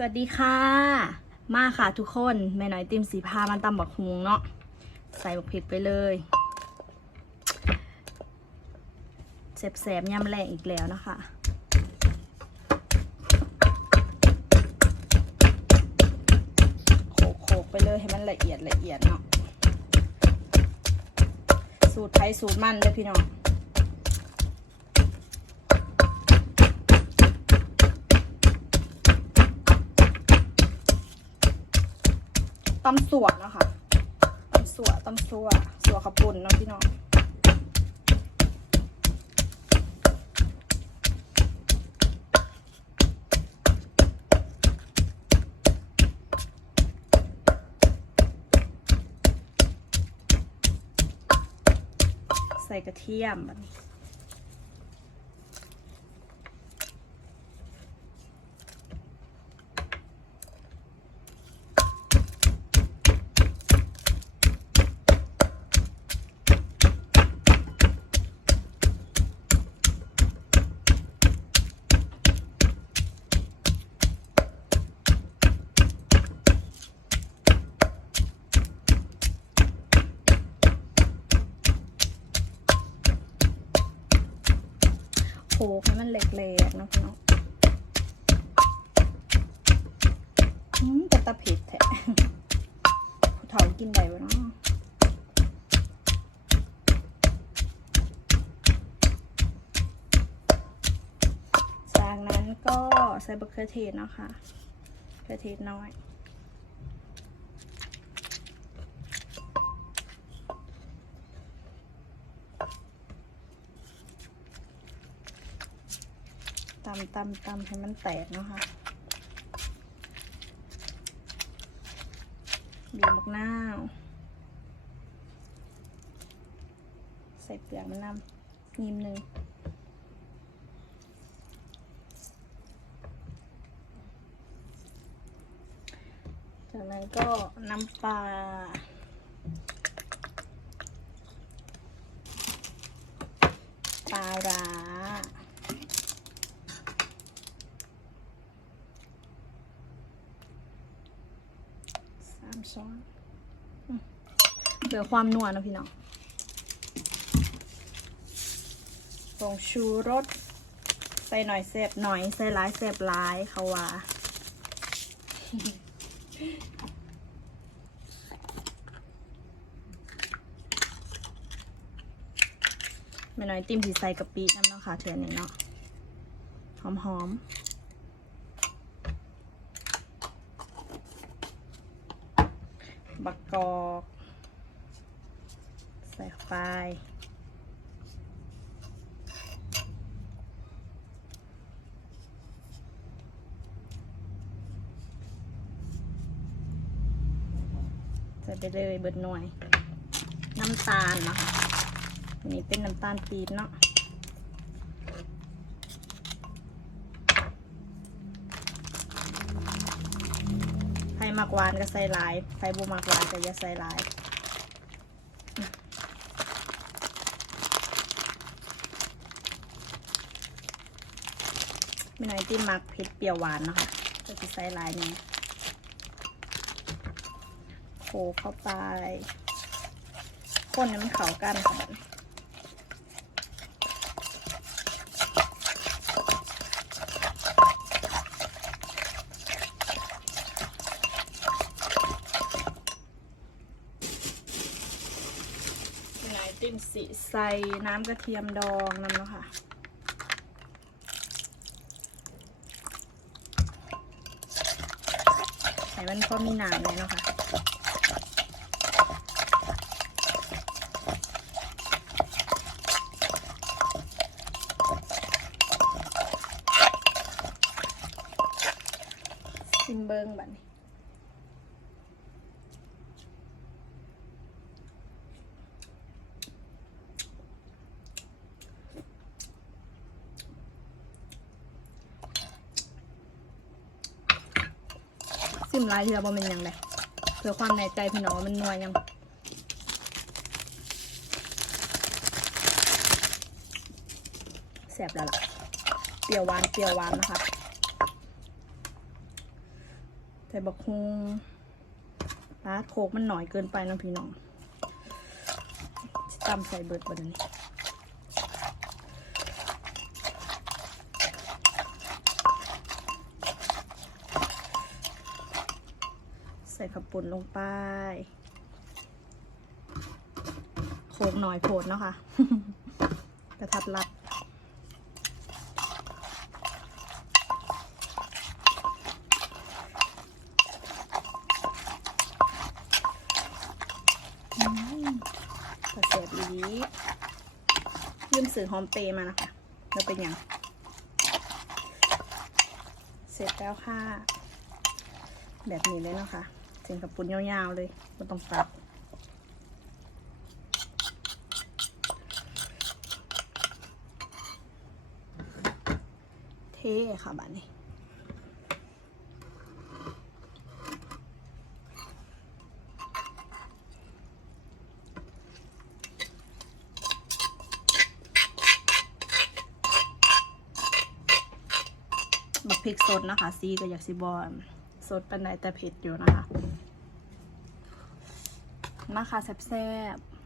สวัสดีค่ะ มาค่ะทุกคนแม่น้อยติมสีพามันตำบักฮุงเนาะใส่บักเผ็ดไปเลยแสบๆยำแรงอีกแล้วนะคะโขกๆไปเลยให้มันละเอียดละเอียดเนาะสูตรไทยสูตรมันเด้อพี่น้อง ตำสวเนาะคะตำสวตำสวดสวขับปุ่นเนาะพี่น้องใส่กระเทียมแบบนี้ โขกให้มันแหลกๆนะพี่น้องอืมแต่ตะเผ็ดแท้ผู้เฒ่ากินได้บ่เนาะจากนั้นก็ใส่บะเขือเทศเนาะค่ะเขือเทศน้อยำตำตำให้มันแตกนะคะบีบมะนาว ใส่เปลือกมะนาวนิมหนึ่งจากนั้นก็น้ำปลาปลาร้า สาม ช้อนเหลือความนัวนะพี่น้องผงชูรส ใส่หน่อยเสบหน่อยใส่ร้ายเสบร้ายเขาว่าไม่น้อยติมสีใส่กะปิน้ำเนาะค่ะเถื่อนนี้เนาะหอมหอม บักกอก ใส่ไปใส่ไปเลยเบิดหน่วยน้ำตาลเนาะคะนนี้เป็นน้ำตาลปี๊บเนาะ ใคร มักหวานก็ใส่หลายใครบ่มักหวานก็อย่าใส่หลายไม่น้อยที่มักเผ็ดเปรี้ยวหวานเนาะคะก็จะใส่หลายเนี่ยโขเข้าไป คนให้มันเข้ากันค่ะ ไห นติมสีใส่น้ำกระเทียมดองน้ำเนาะค่ะใส่มันพอมีน้ำเลยเนาะค่ะซิมเบิงแบัดนี้ มลายที่เราบ่เป็นยังไงเพื่อความแน่ใจพี่น้องมันนัวยังแสบแล้วล่ะ เปรี้ยวหวานเปรี้ยวหวานนะคะใส่บักฮุงปาดโคกมันหน่อยเกินไปนะพี่น้องสิตำใส่เบิดบัดนี้ ใส่ขับปุ่นลงไป โคกหน่อยโผดเนาะค่ะกระทัดรัดอืมกระเสียบอีดียืมสื่อหอมเปย์มานะคะแล้วเป็นยังเสร็จแล้วค่ะ แบบนี้เลยเนาะคะ เส้นกับปุนยาวๆเลยไม่ต้องตัดเท่ค่ะบ้านนี้บักพริกสดนะคะซีก็อยากซิบอล สดเป็นไดแต่เผ็ดอยู่นะคะ มาค่ะแซ่บๆ